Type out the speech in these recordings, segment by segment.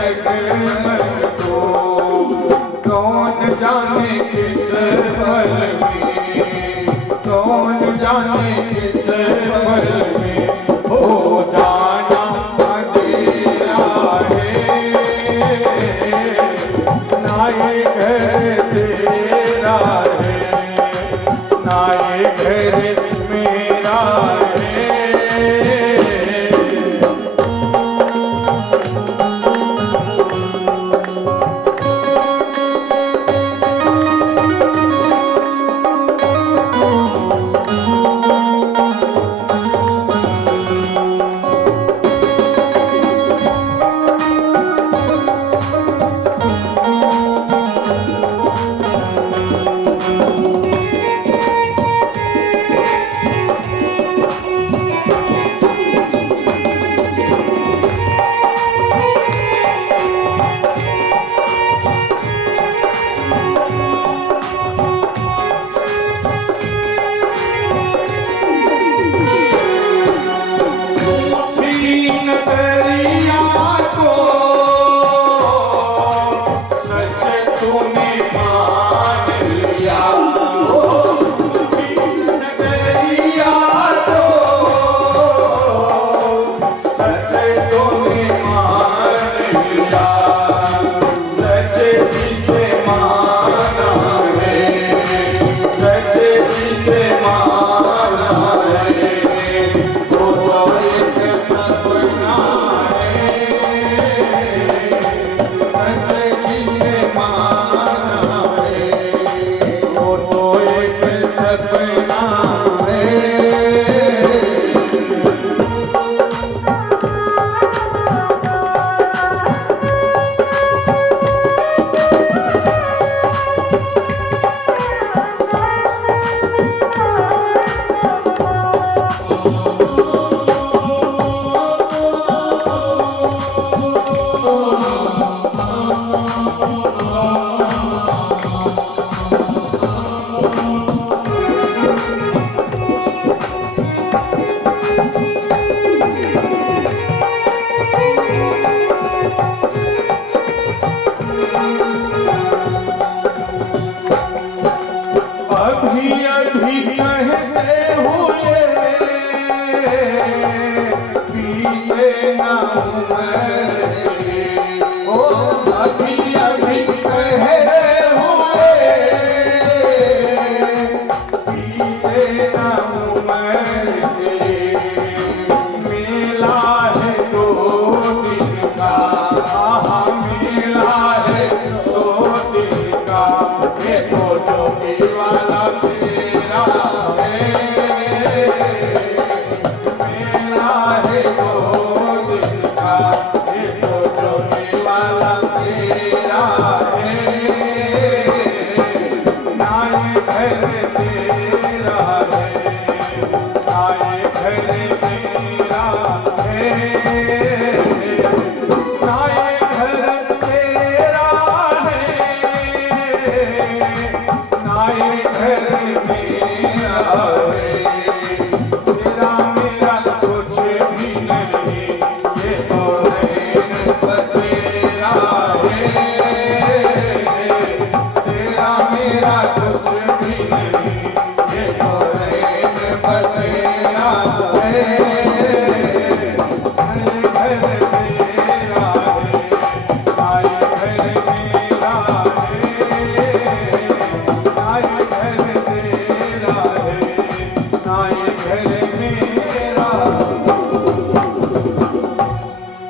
जगमग तो कौन जाने किस पल में, कौन जाने किस पल में हो जाना अंधेरा है, ना ये घर तेरा है, ना ये घर मेरा है।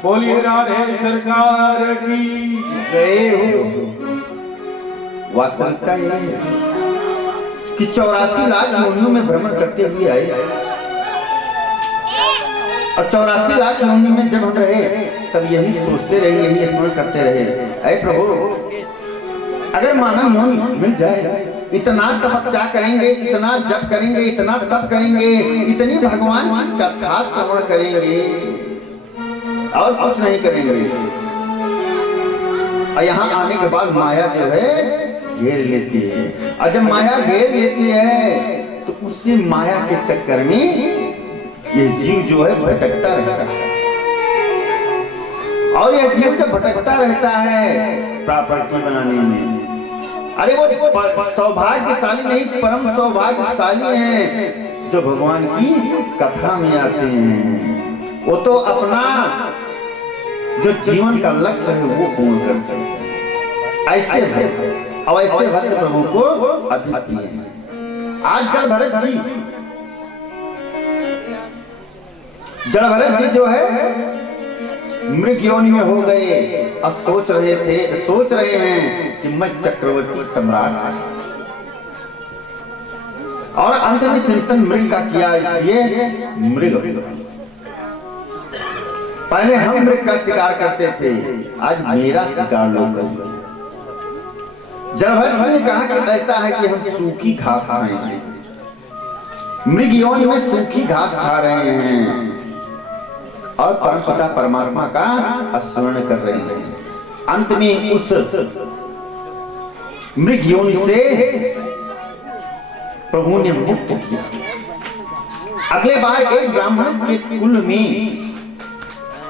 बोलिए राधे सरकार की जय हो। वास्तविकता यह है कि 84 लाख योनियों में भ्रमण करते हुए आए और 84 लाख योनियों में जब हम रहे तब यही सोचते रहे, यही स्मरण करते रहे, ऐ प्रभु अगर मानव मन मिल जाए, इतना तपस्या करेंगे, इतना जप करेंगे, इतना तप करेंगे, इतनी भगवान की कथा श्रवण करेंगे और कुछ नहीं करेंगे, और यहाँ आने के बाद माया जो है घेर लेती है, और जब माया घेर लेती है तो उसी माया के चक्कर में ये जीव जो है भटकता रहता है। और यह जीव जब भटकता रहता है प्रॉपर्टी बनाने में, अरे वो सौभाग्यशाली नहीं, परम सौभाग्यशाली हैं जो भगवान की कथा में आते हैं। वो तो अपना जो जीवन का लक्ष्य है वो पूर्ण करते हैं। ऐसे भक्त, और ऐसे भक्त प्रभु को अधिक प्रिय हैं। आज जड़ भरत जी जो है मृग योनि में हो गए, अब सोच रहे हैं कि मैं चक्रवर्ती सम्राट, और अंत में चिंतन मृग का किया, इसलिए मृग। पहले हम मृग का शिकार करते थे, आज मेरा शिकार लोग करेंगे। जड़भरत ने कहा कि ऐसा है कि हम सूखी घास खाएंगे, मृग योनि में सूखी घास खा रहे हैं और परमपिता परमात्मा का स्मरण कर रहे हैं। अंत में उस मृग योनि से प्रभु ने मुक्त किया। अगले बार एक ब्राह्मण के कुल में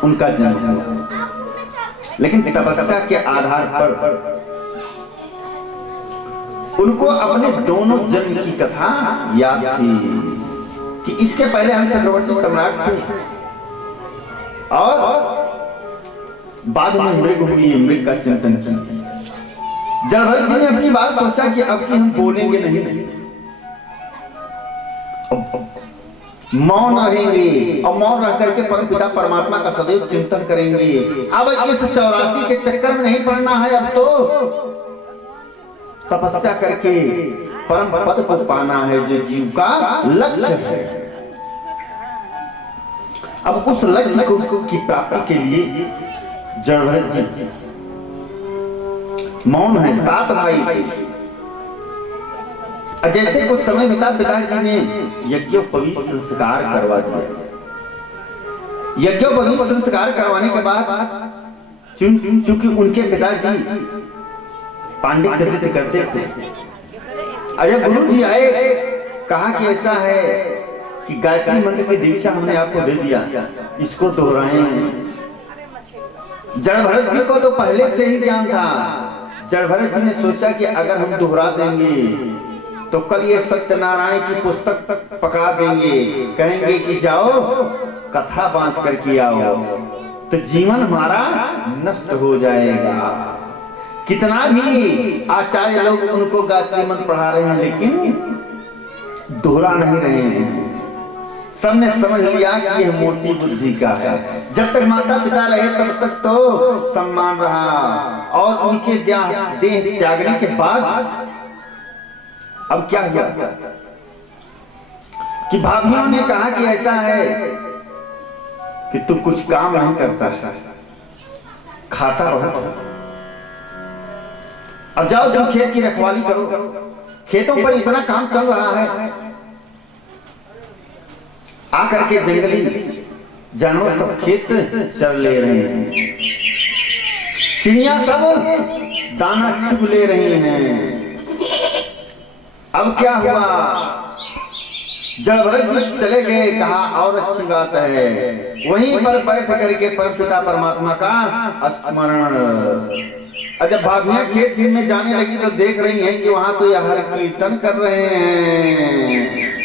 उनका जन्म हुआ, लेकिन तपस्या के आधार पर उनको अपने दोनों जन्म की कथा याद थी कि इसके पहले हम चक्रवर्ती सम्राट थे और बाद में मृग हुई, मृग का चिंतन किया। जड़भरत जी ने अपनी बात सोचा कि अब की हम बोलेंगे नहीं, मौन रहेंगे और मौन रह करके परमपिता परमात्मा का सदैव चिंतन करेंगे। अब इस 84 के चक्कर में नहीं पड़ना है, अब तो तपस्या करके परम पद को पाना है जो जीव का लक्ष्य है। अब उस लक्ष्य की प्राप्ति के लिए जड़भरत जी मौन है। 7 भाई थे। जैसे कुछ समय बिता पिताजी ने यज्ञोपवीत संस्कार करवा दिया। यज्ञोपवीत संस्कार करवाने के बाद चूंकि उनके पिताजी पांडित्य नृत्य करते थे, जब गुरु जी आए कहा कि ऐसा है कि गायत्री मंत्र की दीक्षा हमने आपको दे दिया, इसको दोहराएं। जड़भरत जी को तो पहले से ही ज्ञान था। जड़भरत जी ने सोचा कि अगर हम दोहरा देंगे तो कल ये सत्यनारायण की पुस्तक पकड़ा देंगे, कहेंगे कि जाओ कथा बांच करके आओ, तो जीवन हमारा नष्ट हो जाएगा। कितना भी आचार्य लोग उनको गायत्री मंत्र पढ़ा रहे हैं, लेकिन दोहरा नहीं रहे हैं। सबने समझ लिया कि यह मोटी बुद्धि का है। जब तक माता पिता रहे तब तक तो सम्मान रहा, और उनके देह त्यागने के बाद अब क्या हुआ कि भाभियों ने कहा कि ऐसा है कि तू कुछ काम नहीं करता है, खाता बहुत है, अब जाओ तुम खेत की रखवाली करो, खेतों पर इतना काम चल रहा है। आकर के जंगली जानवर सब खेत चर ले रहे हैं, चिड़िया सब दाना चुग ले रही हैं। अब क्या हुआ, जड़भरत जी चले गए। कहा और अच्छी बात है, वहीं पर बैठ करके परमपिता परमात्मा का स्मरण। जब भाभियां खेत में जाने लगी तो देख रही हैं कि वहां तो यह हर कीर्तन कर रहे हैं।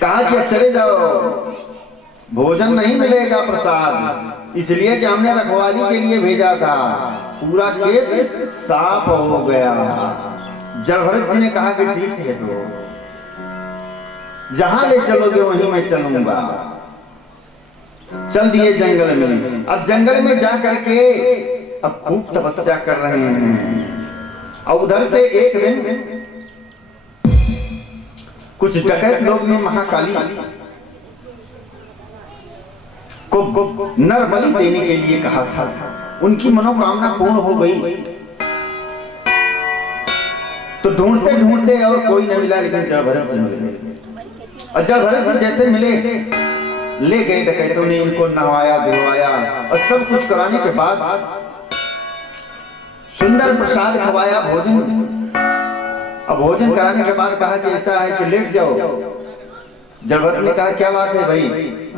कहा कि चले जाओ, भोजन नहीं मिलेगा प्रसाद, इसलिए कि हमने रखवाली के लिए भेजा था। पूरा खेत साफ हो गया। जड़भरत जी ने कहा कि ठीक है, तो जहां ले चलोगे वहीं मैं चलूंगा। चल दिए जंगल में। अब जंगल में जा करके अब खूब तपस्या कर रहे हैं। और उधर से एक दिन कुछ डकैत लोग ने महाकाली को नर बलि देने के लिए कहा था। उनकी मनोकामना पूर्ण हो गई, तो ढूंढते ढूंढते और कोई न मिला, लेकिन जड़भरत जी मिले। और जड़भरत जी जैसे मिले, ले गए डकैतों ने, इनको नहवाया धुलवाया और सब कुछ कराने के बाद सुंदर प्रसाद खवाया, भोजन। अब भोजन कराने के बाद कहा कि ऐसा है कि लेट जाओ, जड़भरत ने कहा क्या बात है भाई?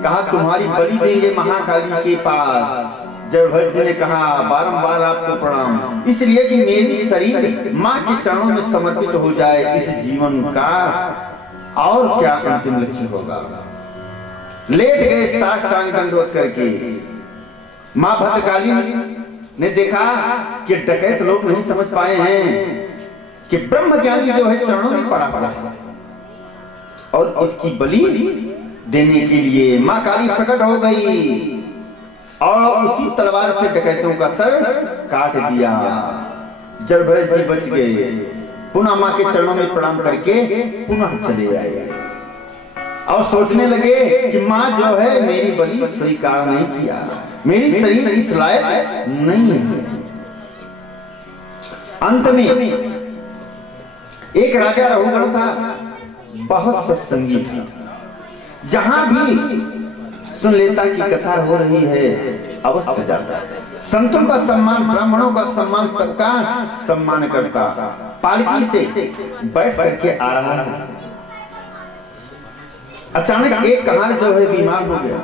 कहा तुम्हारी बलि देंगे महाकाली के पास। जड़भरत जी ने कहा बारंबार आपको प्रणाम, इसलिए कि मेरी शरीर माँ के चरणों में समर्पित हो जाए, इस जीवन का और क्या अंतिम लक्ष्य होगा। लेट गए साष्टांग दंडवत करके। माँ भद्रकाली ने देखा कि डकैत लोग नहीं समझ पाए हैं कि ब्रह्मज्ञानी जो है चरणों में पड़ा है, और इसकी बलि देने के लिए माँ काली प्रकट हो गई और उसी तलवार से डकैतों का सर काट दिया। जड़भरत जी बच गए। पुनः माँ के चरणों में प्रणाम करके पुनः चले आए और सोचने लगे कि माँ जो है मेरी बलि स्वीकार नहीं किया, मेरी शरीर इस लायक नहीं है। अंत में एक राजा रघुगण था, बहुत सत्संगी था, जहां भी सुन लेता की कथा हो रही है अवश्य जाता। संतों का सम्मान, ब्राह्मणों का सम्मान, सबका सम्मान करता। पालकी से बैठ करके आ रहा है, अचानक एक कहार जो है बीमार हो गया,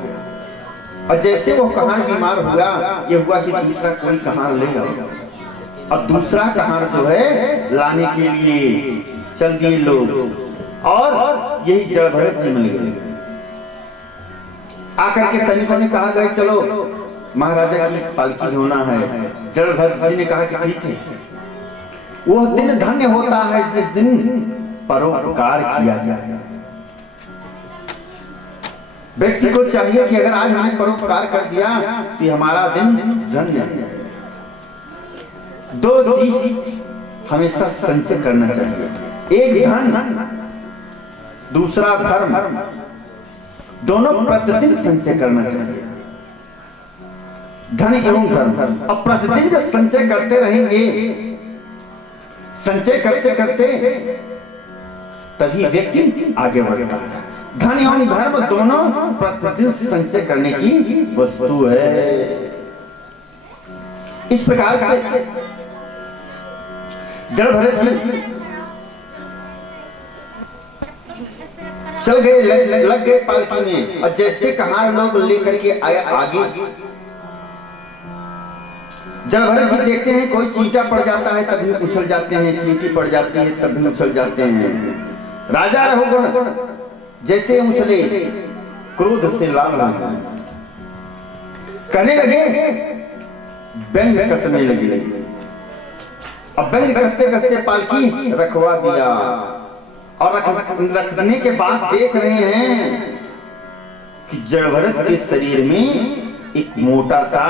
और जैसे वो कहार बीमार हुआ, ये हुआ कि दूसरा कोई कहार ले आओ, और दूसरा कहार जो है लाने के लिए चल दिए लोग, और यही जड़भरत जी मिल गए। आकर के सैनिकों ने कहा गए चलो महाराजा की पालकी होना है। जड़भरत जी ने कहा कि ठीक है। वह दिन धन्य होता है जिस दिन परोपकार किया जाए। व्यक्ति को चाहिए कि अगर आज हमने परोपकार कर दिया तो ये हमारा दिन धन्य है। दो चीज हमेशा संचय करना चाहिए, एक धन, दूसरा धर्म, दोनों प्रतिदिन संचय करना चाहिए, धन एवं धर्म। अब प्रतिदिन जब संचय करते रहेंगे, संचय करते करते तभी व्यक्ति आगे बढ़ता है। धन एवं धर्म दोनों प्रतिदिन संचय करने की वस्तु है। इस प्रकार से जड़भरत जी चल गए, लग गए पालकी में, और जैसे कहार लोग लेकर के आया आगे, जड़भरत जी देखते हैं कोई चींटा पड़ जाता है तभी उछल जाते हैं, चींटी पड़ जाती है तभी उछल जाते हैं। राजा रघुगण जैसे उछले क्रोध से लाल हो गए, कहने लगे, व्यंग कसने लगे। अब व्यंग कसते कसते पालकी रखवा दिया, और रखने के बाद देख रहे हैं कि जड़भरत के शरीर में एक मोटा सा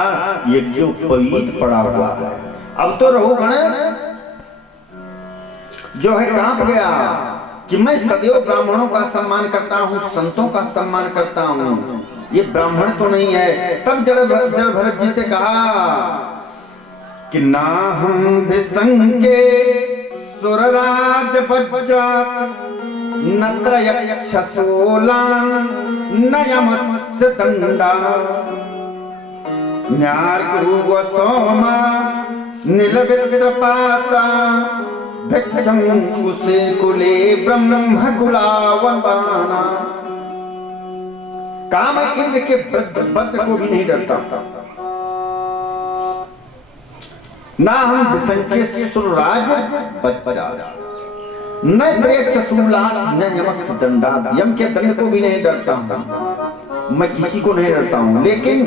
यज्ञोपवीत पड़ा हुआ है। अब तो रघुगण जो है कांप गया कि मैं सदैव ब्राह्मणों का सम्मान करता हूँ, संतों का सम्मान करता हूँ, ये ब्राह्मण तो नहीं है। तब जड़भरत जी से कहा कि ना हम विसंके सुरराज वज्रात नत्र यक्षशूलान न यमस्य दंडा न्यार्गो सोमा नीलवित्रपाता भिक्षं कुसे कुले ब्रह्म कुलावंबाना। काम इंद्र के वज्र को भी नहीं डरता, ना हम विसंके सुरराज वज्रात न न यमस्य दंडात, यम के दंड को भी नहीं डरता हूं। मैं किसी को नहीं डरता हूं, लेकिन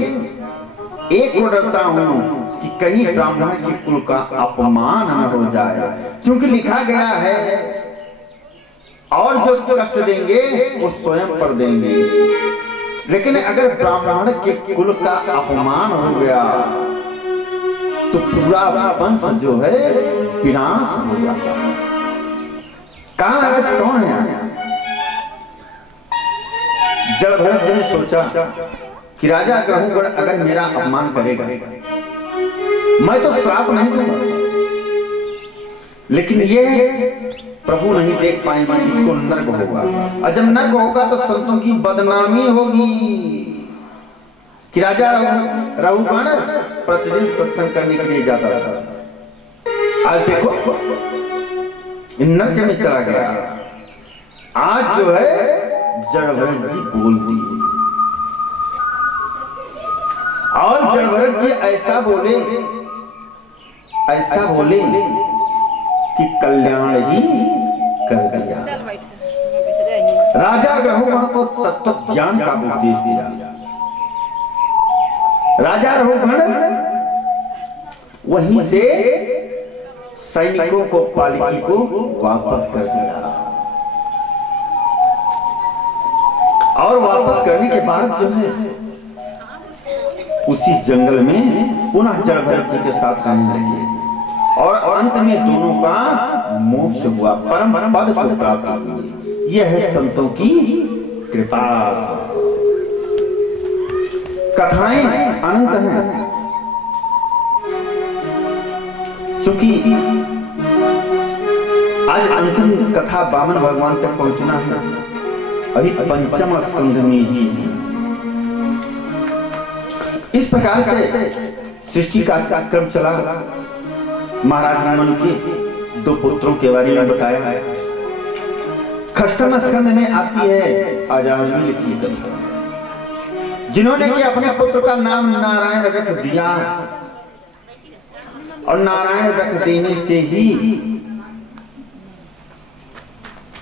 एक को डरता हूं कि कहीं ब्राह्मण के कुल का अपमान न हो जाए, क्योंकि लिखा गया है और जो कष्ट देंगे वो स्वयं पर देंगे। लेकिन अगर ब्राह्मण के कुल का अपमान हो गया तो पूरा वंश जो है विनाश हो जाता है। कहां महाराज कौन है? जड़भरत जी ने सोचा कि राजा रघुगण अगर मेरा अपमान करेगा मैं तो श्राप नहीं दूंगा, लेकिन ये प्रभु नहीं देख पाएंगे, इसको नर्क होगा, और जब नर्क होगा तो संतों की बदनामी होगी कि राजा रघुगण प्रतिदिन सत्संग करने के लिए जाता था, आज देखो नर्क में चला गया। आज जो है जड़भरत जी बोल दिए। और जड़भरत जी ऐसा बोले कि कल्याण ही कर दिया। राजा रघुगण को तत्व ज्ञान का उपदेश दिया। राजा रघुगण वहीं से सैनिकों को पालकी को वापस कर दिया। और वापस करने के बाद जो है उसी जंगल में पुनः जड़भरत जी के साथ रहने लगे और अंत में दोनों का मोक्ष हुआ, परम पद को प्राप्त हुए। यह है संतों की कृपा। कथाएं अनंत हैं, चूंकि आज अंतिम कथा वामन भगवान तक पहुंचना है, अभी पंचम स्कंध में ही। इस प्रकार से सृष्टि का क्रम चला। महाराज मनु के 2 पुत्रों के बारे में बताया। अष्टम स्कंध में आती है अजामिल की कथा, जिन्होंने कि अपने पुत्र का नाम नारायण रख दिया और नारायण रख देने से ही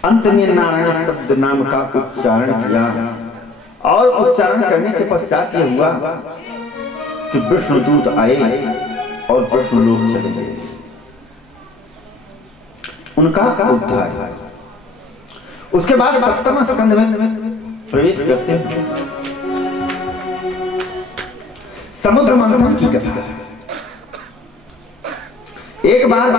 अंत में नारायण शब्द नाम का उच्चारण किया। और उच्चारण करने के पश्चात यह हुआ कि विष्णुदूत आए और विष्णुलोक चले गए, उनका उद्धार हुआ। उसके बाद सप्तम स्कंध में प्रवेश करते हैं। समुद्र मंथन की कथा है। एक बार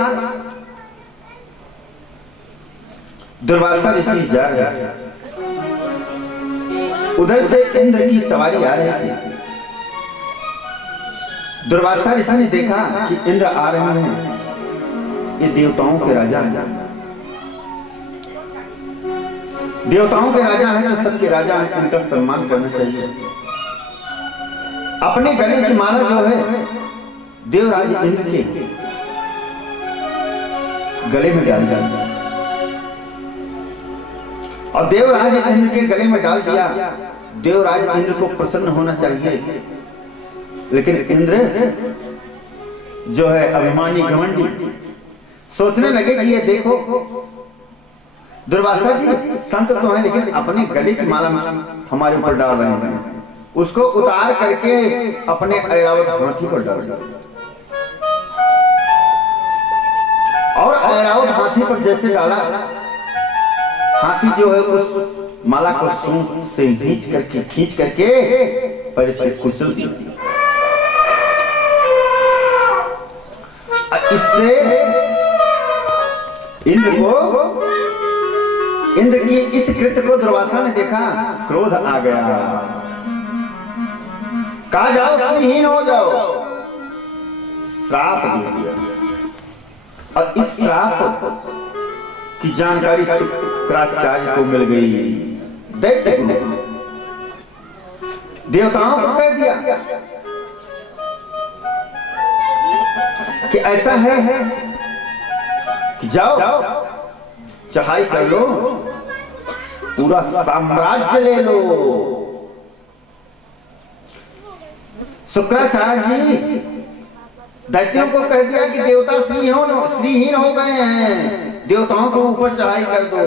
दुर्वासा ऋषि जा रहे थे, उधर से इंद्र की सवारी आ रही थी। दुर्वासा ऋषि ने देखा कि इंद्र आ रहे हैं, ये देवताओं के राजा हैं। देवताओं के राजा हैं तो सबके राजा हैं, इनका सम्मान करना चाहिए। अपने गले की माला जो है देवराज इंद्र के गले में डाल दिया और देवराज इंद्र के गले में डाल दिया। देवराज इंद्र को प्रसन्न होना चाहिए, लेकिन इंद्र जो है अभिमानी घमंडी सोचने लगे कि ये देखो दुर्वासा जी संत तो है, लेकिन अपने गले की माला हमारे ऊपर डाल रहे हैं। उसको उतार करके अपने ऐरावत हाथी पर डाल दिया और ऐरावत हाथी पर जैसे डाला, हाथी जो है उस माला को सूंड से खींच करके पैर से कुचल दिया। इससे इंद्र की इस कृत्य को दुर्वासा ने देखा, क्रोध आ गया। कहा जाओ श्रीहीन हो जाओ, श्राप दे दिया। और इस श्राप की जानकारी शुक्राचार्य को मिल गई। दैत्य ने देवताओं को कह दिया कि ऐसा है कि जाओ चढ़ाई कर लो, पूरा साम्राज्य ले लो। शुक्राचार्य जी दैत्यों को कह दिया कि देवता श्रीहीन हो गए हैं, देवताओं के ऊपर चढ़ाई कर दो।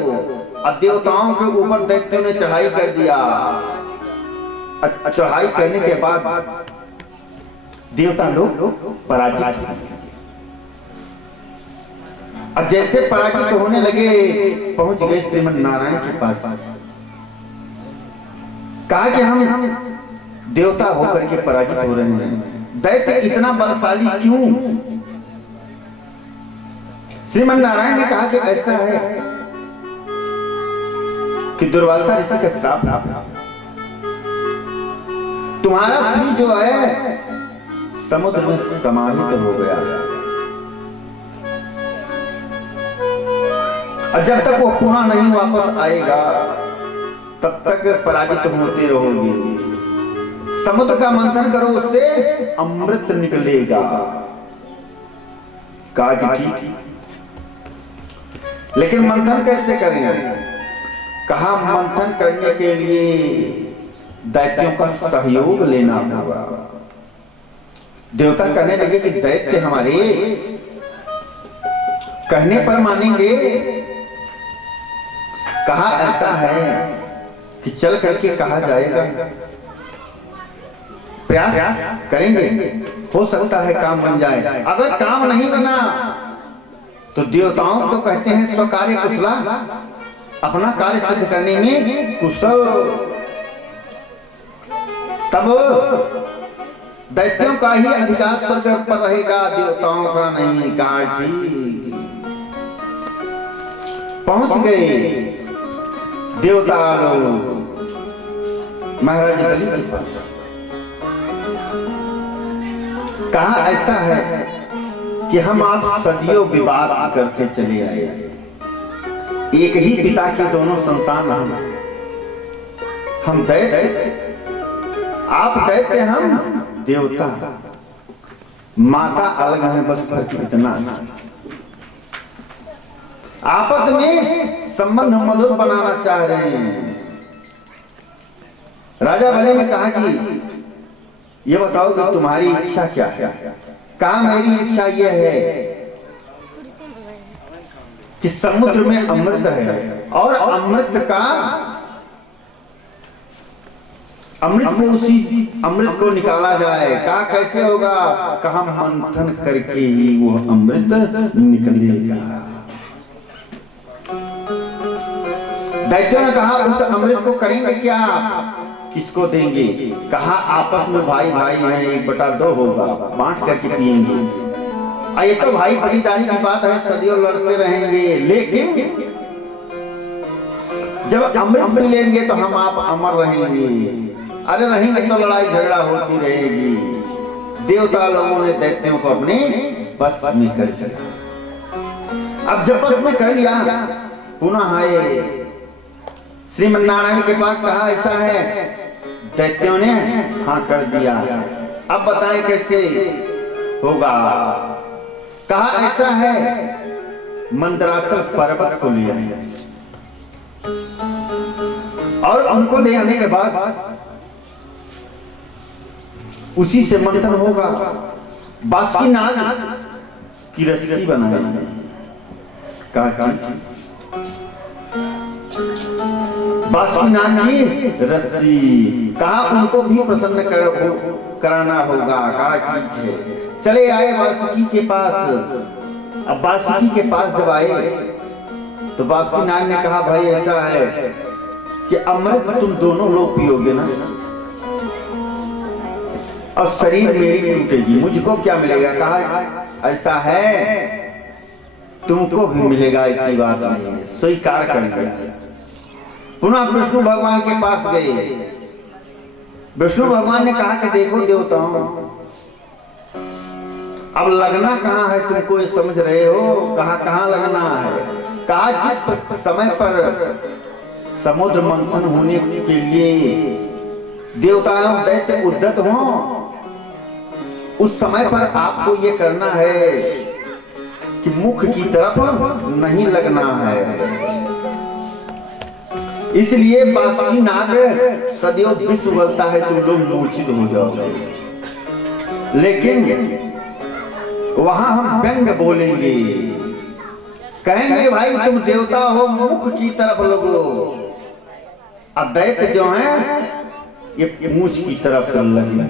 और देवताओं के ऊपर दैत्यों ने चढ़ाई कर दिया। चढ़ाई करने के बाद देवता लोग पराजित हो गए। अब जैसे पराजित होने लगे, पहुंच गए श्रीमन नारायण के पास। कहा कि हम देवता होकर के पराजित हो रहे हैं, दैत्य इतना बलशाली क्यों? श्रीमन नारायण ने कहा कि ऐसा है कि दुर्वासा ऋषि का श्राप था। तुम्हारा श्री जो है समुद्र में समाहित हो गया, और जब तक वो पुनः नहीं वापस आएगा तब तक पराजित होते रहोगे। समुद्र का मंथन करो, उससे अमृत निकलेगा। कहा कि ठीक, लेकिन मंथन कैसे करेंगे? कहा मंथन करने के लिए दैत्यों का सहयोग लेना होगा। देवता कहने लगे कि दैत्य हमारे कहने पर मानेंगे। कहा ऐसा है कि चल करके कहा जाएगा, प्रयास करेंगे, हो सकता है काम बन जाए। अगर काम नहीं बना तो देवताओं तो कहते हैं स्वकार्य कुशला, अपना कार्य सिद्ध करने में कुशल। तब दैत्यों का ही अधिकार स्वर्ग पर रहेगा, देवताओं का नहीं। कहा ठीक। पहुंच गए देवता लोग महाराज बलि के पास। कहा ऐसा है कि हम आप सदियों विवाद करते चले आए, एक ही पिता के दोनों संतान हम दैत्य, आप दैत्य हम देवता, माता अलग है, बस फर्क इतना। आपस में संबंध मधुर बनाना चाह रहे हैं। राजा बलि ने कहा कि ये बताओ कि तुम्हारी इच्छा क्या है। कहा मेरी इच्छा यह है कि समुद्र में अमृत है और अमृत को उसी अमृत को निकाला जाए। कहा कैसे होगा। कहा मंथन करके ही वो अमृत निकलेगा। दैत्यों ने कहा उस अमृत को करेंगे क्या, किसको देंगे। कहा आपस में भाई भाई हैं, 1/2 होगा, बांट करके पिएंगे। ये तो भाई पटीदारी की बात है, सदियों लड़ते रहेंगे, लेकिन जब अमृत मिलेंगे तो हम आप अमर रहेंगे। अरे रहेंगे तो लड़ाई झगड़ा होती रहेगी। देवता लोगों ने दैत्यों को अपने बस में कर लिया। अब जब बस में कर लिया, पुनः आए श्रीमन नारायण के पास। कहा ऐसा है, दैत्यों ने हाँ कर दिया, अब बताएं कैसे होगा। कहा ऐसा है, मंदराचल पर्वत को ले आए और उनको ले आने के बाद उसी से मंथन होगा। बासुकीनाग की रस्सी बनाई। कहा बासुकीनाग की रस्सी। कहा उनको भी प्रसन्न कराना होगा। कहा ठीक है। चले आए बासुकी के पास। अब बासुकी के पास जब आए तो बासुकीनाग ने कहा भाई ऐसा है कि अमृत तुम दोनों लोग पियोगे ना, और शरीर मेरी टूटेगी, मुझको क्या मिलेगा। कहा ऐसा है तुमको भी मिलेगा, ऐसी बात नहीं। स्वीकार कर लिया। पुनः विष्णु भगवान के पास गए। विष्णु भगवान ने कहा कि देखो देवताओं, अब लगना कहाँ है तुमको, ये समझ रहे हो। कहा कहाँ लगना है। कहा जिस समय पर समुद्र मंथन होने के लिए देवता दैत्य उद्यत हों, उस समय पर आपको ये करना है कि मुख की तरफ नहीं लगना है। इसलिए बासुकीनाग सदैव विष उगलता है, तुम लोग मूर्छित हो जाओगे। लेकिन वहां हम व्यंग बोलेंगे, कहेंगे भाई तुम देवता हो, मुख की तरफ लगो। अब दैत्य जो है ये मूछ की तरफ से लगे।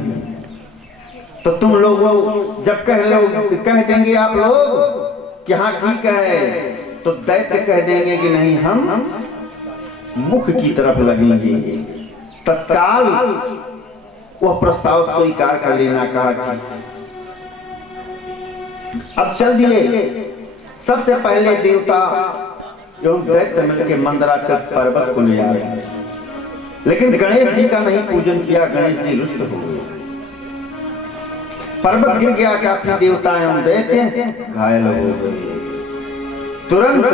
तो तुम लोग जब कह देंगे आप लोग कि हाँ ठीक है, तो दैत्य कह देंगे कि नहीं हम मुख की तरफ लगेंगे। तत्काल वह प्रस्ताव स्वीकार कर लेना। कहा ठीक। अब चल दिए। सबसे पहले देवता एवं दैत्य मिलकर मंदराचल पर्वत को ले आ रहे हैं, लेकिन गणेश जी का नहीं पूजन किया। गणेश जी रुष्ट हो गए, पर्वत गिर गया। काफी देवता एवं दैत्य घायल हो गए। तुरंत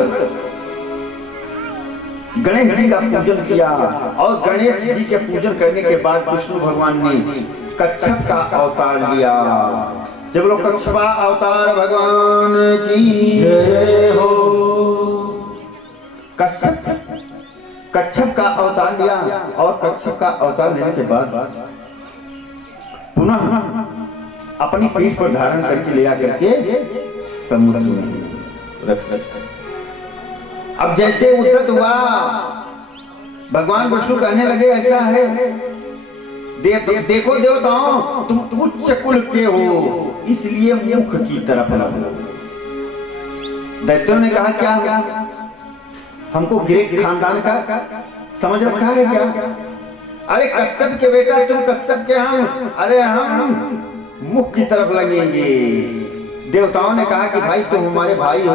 गणेश जी का पूजन किया, और गणेश जी के पूजन करने के बाद विष्णु भगवान ने कच्छप का अवतार लिया। जब लोग कच्छपा अवतार भगवान की जय हो। कच्छप कच्छप का अवतार लिया और कच्छप का अवतार लेने के बाद पुनः अपनी पीठ पर धारण करके ले आकर के समुद्र में रख दिया। अब जैसे उद्यत हुआ, भगवान विष्णु कहने लगे ऐसा है, देखो देवताओं, तुम उच्च कुल के हो, इसलिए मुख की तरफ रहो। दैत्यों ने कहा क्या हमको ग्रीक खानदान का समझ रखा है क्या? अरे कश्यप के बेटा तुम, कश्यप के हम, अरे हम मुख की तरफ लगेंगे। देवताओं ने कहा कि भाई तुम हमारे भाई हो,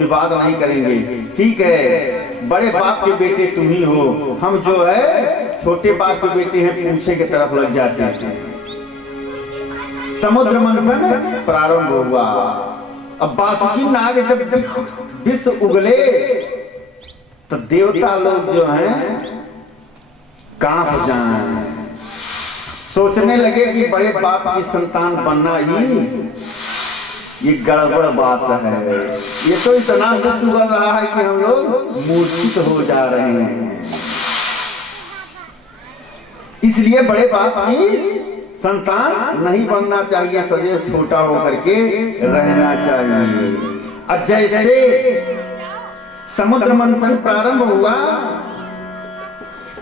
विवाद नहीं करेंगे, ठीक है, बड़े बाप के बेटे तुम ही हो, हम जो है छोटे बाप के बेटे हैं, पूछे की तरफ लग जाते हैं। समुद्र मंथन प्रारंभ हुआ। अब बासुकी नाग जब विष उगले तो देवता लोग जो हैं कांप जाएं, सोचने लगे कि बड़े बाप की संतान बनना ही ये गड़बड़ बात है, ये तो इतना विष उगल रहा है कि हम लोग मूर्छित हो जा रहे हैं। इसलिए बड़े बाप की संतान नहीं बनना चाहिए, सदैव छोटा होकर के रहना चाहिए। अब जैसे समुद्र मंथन प्रारंभ हुआ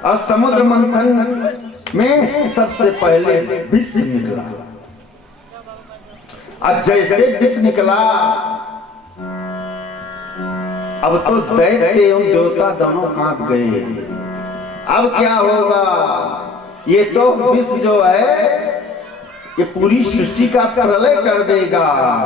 और समुद्र मंथन में सबसे पहले विष निकला। अब जैसे विष निकला, अब तो दैत्य एवं देवता दोनों कांप गए। अब क्या होगा? ये तो विष जो है ये पूरी सृष्टि का प्रलय कर देगा।